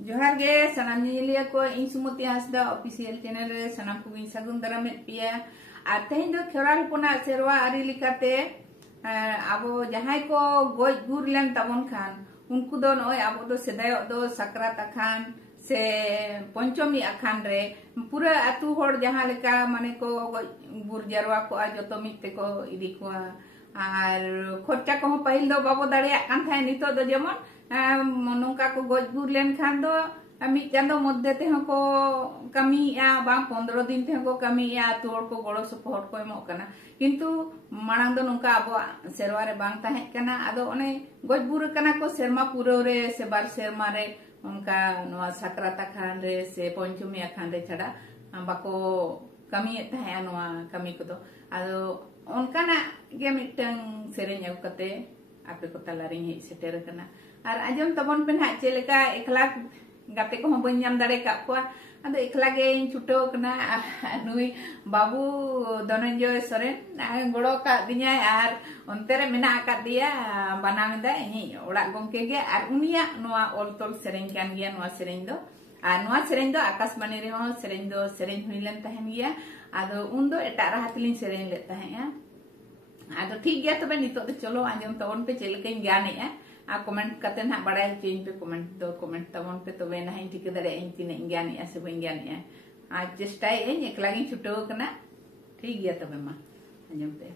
जोहार गे सनाम ᱧᱮᱧᱮᱞᱤᱭᱟᱹ को इन सुमति हांसदा ऑफिशियल चैनल रे सनाम को सागुन दारामेद पिया और तेहेन दो खेराल होपना सेरवा आरी लिकाते आबो जहाय को गoj गुर लेन तबन खान उनको दो नय आबो दो सेदाय दो साकरात अखान से पंचमी अखान रे पूरा अतु होड़ जहां लेका माने को गoj गुर जरवा को जतो मिते को इदी को और खर्चा को पहिल दो बाबो दाड़िया कान थाय नितो दो जेमन नौका को गज गुर लेन खान दो मिट चांदो मध्य ते को कमी बा 15 दिन ते को कमी तोड़ को गड़ो सपोर्ट को एमो कना किंतु मांग दो नौका अब सेरवा रे बांग ताहे कना आदो ओने गज गुर कना को सेरमा पूरो रे से बार सेरमा रे उनका नवा साकराता खान रे से पंचमी खान रे छड़ा बाको कमी ताहे नवा कमी को दो आदो उनकाना गे मिटंग सेरेñ अगु कते आपे को तलारिñ हे सेटेर कना और आजम तबन पे ना चेलेका एकला गाते को हम बन्याम दाड़े का को अद एकला गे छुटो कना नुई बाबू धनंजय सोरेन गड़ो का दिया और onte re mena akat dia banang da ini orak gongke ge ar unia noa oltol sereñ kan gia noa sereñ do akasmani re ho sereñ huilen tahen gia ado undo eta rahatlin sereñ le tahen ado ठीक गया तबे नितो दे चलो आजम तबन पे चेलके ज्ञाने आ comment कते ना बड़ाय change पे comment तबन पे तबे ना इन ठीक दरे इन तिने ज्ञाने से बन ज्ञाने आज चेष्टाय इन एकला गिन छुटो कना ठीक गया तबे मा आजम पे